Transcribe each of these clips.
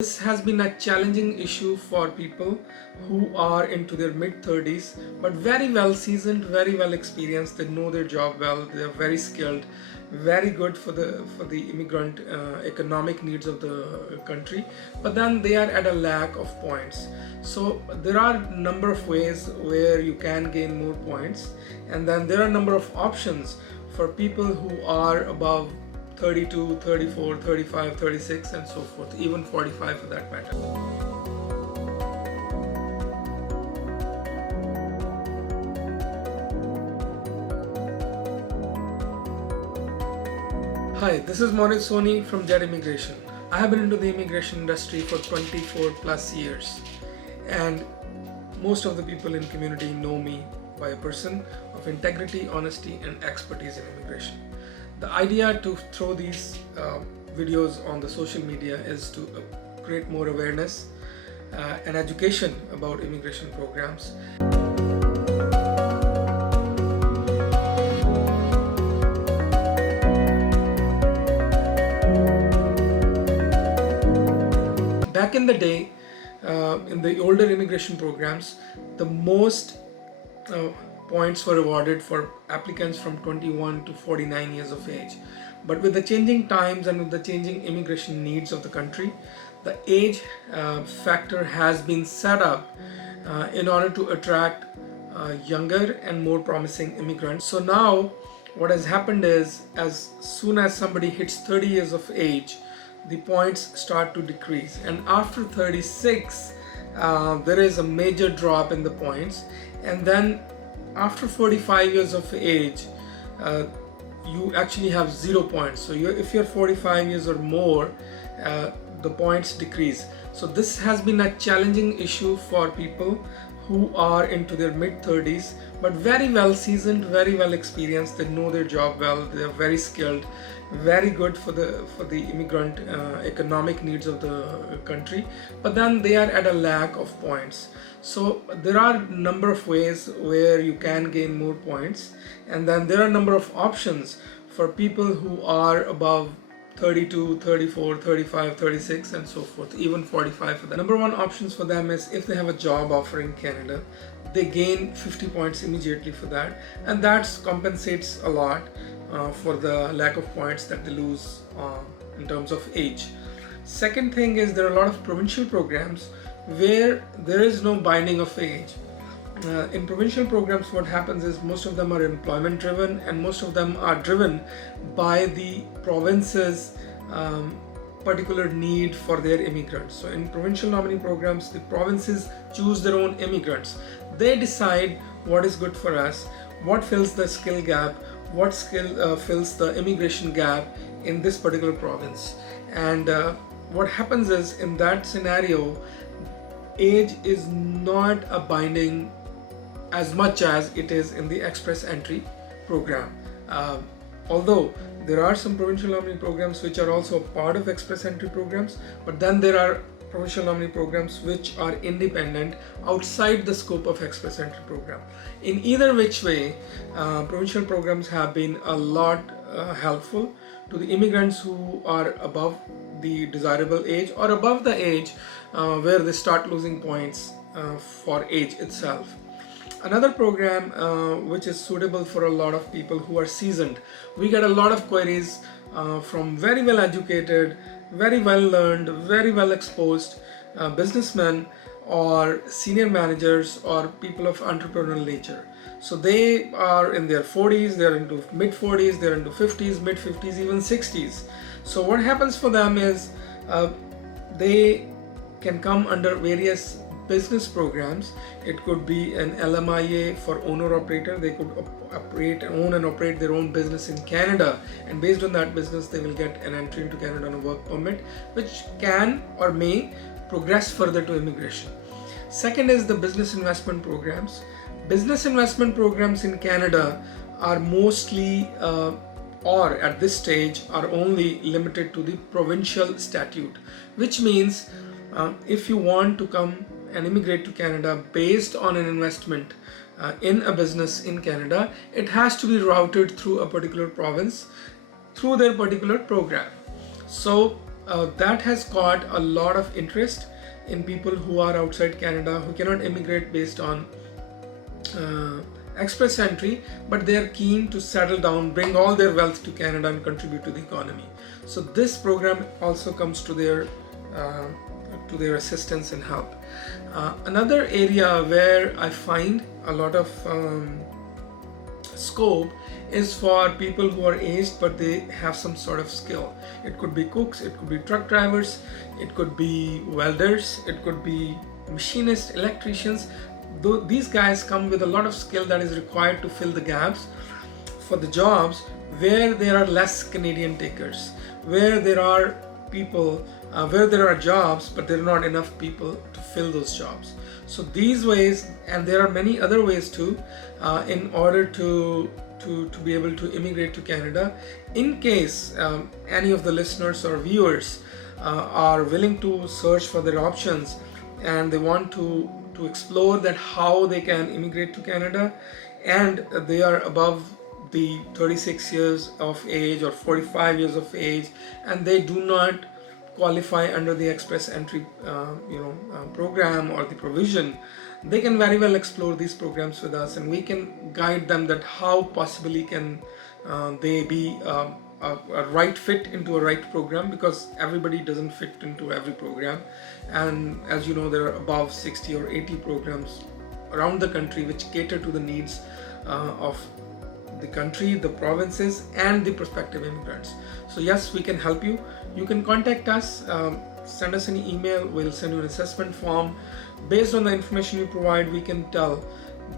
This has been a challenging issue for people who are into their mid-30s but very well seasoned, very well experienced. They know their job well, they are very skilled, very good for the immigrant economic needs of the country, but then they are at a lack of points. So there are a number of ways where you can gain more points, and then there are a number of options for people who are above 32, 34, 35, 36 and so forth, even 45 for that matter. Hi, this is Maurice Soni from Jet Immigration. I have been into the immigration industry for 24 plus years, and most of the people in community know me by a person of integrity, honesty and expertise in immigration. The idea to throw these videos on the social media is to create more awareness and education about immigration programs. Back in the day, in the older immigration programs, the most points were awarded for applicants from 21 to 49 years of age. But with the changing times and with the changing immigration needs of the country, the age factor has been set up in order to attract younger and more promising immigrants. So now what has happened is, as soon as somebody hits 30 years of age, the points start to decrease, and after 36 there is a major drop in the points, and then after 45 years of age you actually have 0 points. So if you're 45 years or more, the points decrease. So this has been a challenging issue for people who are into their mid-30s but very well seasoned, very well experienced. They know their job well, they are very skilled, very good for the immigrant economic needs of the country, but then they are at a lack of points. So there are a number of ways where you can gain more points, and then there are a number of options for people who are above 32, 34, 35, 36 and so forth, even 45 for that. Number one options for them is if they have a job offer in Canada, they gain 50 points immediately for that, and that compensates a lot for the lack of points that they lose in terms of age. Second thing is, there are a lot of provincial programs where there is no binding of age. In provincial programs, what happens is most of them are employment driven, and most of them are driven by the province's particular need for their immigrants. So in provincial nominee programs, the provinces choose their own immigrants. They decide what is good for us, what fills the skill gap, what skill fills the immigration gap in this particular province. And what happens is, in that scenario, age is not a binding as much as it is in the express entry program. Although there are some provincial nominee programs which are also part of express entry programs, but then there are provincial nominee programs which are independent, outside the scope of express entry program. In either which way, provincial programs have been a lot helpful to the immigrants who are above the desirable age or above the age where they start losing points for age itself. Another program which is suitable for a lot of people who are seasoned. We get a lot of queries from very well educated, very well learned, very well exposed businessmen or senior managers or people of entrepreneurial nature. So they are in their 40s, they're into mid 40s, they're into 50s, mid 50s, even 60s. So what happens for them is they can come under various business programs. It could be an LMIA for owner operator. They could own and operate their own business in Canada, and based on that business they will get an entry into Canada on a work permit, which can or may progress further to immigration. Second is the business investment programs. Business investment programs in Canada are mostly or at this stage are only limited to the provincial statute, which means if you want to come and immigrate to Canada based on an investment in a business in Canada, it has to be routed through a particular province through their particular program. So that has caught a lot of interest in people who are outside Canada, who cannot immigrate based on express entry, but they are keen to settle down, bring all their wealth to Canada and contribute to the economy. So this program also comes to their assistance and help. Another area where I find a lot of scope is for people who are aged but they have some sort of skill. It could be cooks, it could be truck drivers, it could be welders, it could be machinists, electricians. These guys come with a lot of skill that is required to fill the gaps for the jobs where there are less Canadian takers, where there are people, where there are jobs but there are not enough people to fill those jobs. So these ways, and there are many other ways too, in order to be able to immigrate to Canada. In case any of the listeners or viewers are willing to search for their options and they want to explore that how they can immigrate to Canada, and they are above the 36 years of age or 45 years of age, and they do not qualify under the express entry program or the provision, they can very well explore these programs with us, and we can guide them that how possibly can they be a right fit into a right program, because everybody doesn't fit into every program. And as you know, there are above 60 or 80 programs around the country which cater to the needs of the country, the provinces, and the prospective immigrants. So yes, we can help you. You can contact us, send us an email, we'll send you an assessment form. Based on the information you provide, we can tell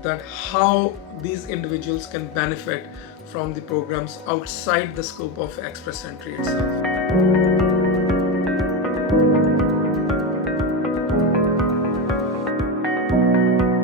that how these individuals can benefit from the programs outside the scope of express entry itself.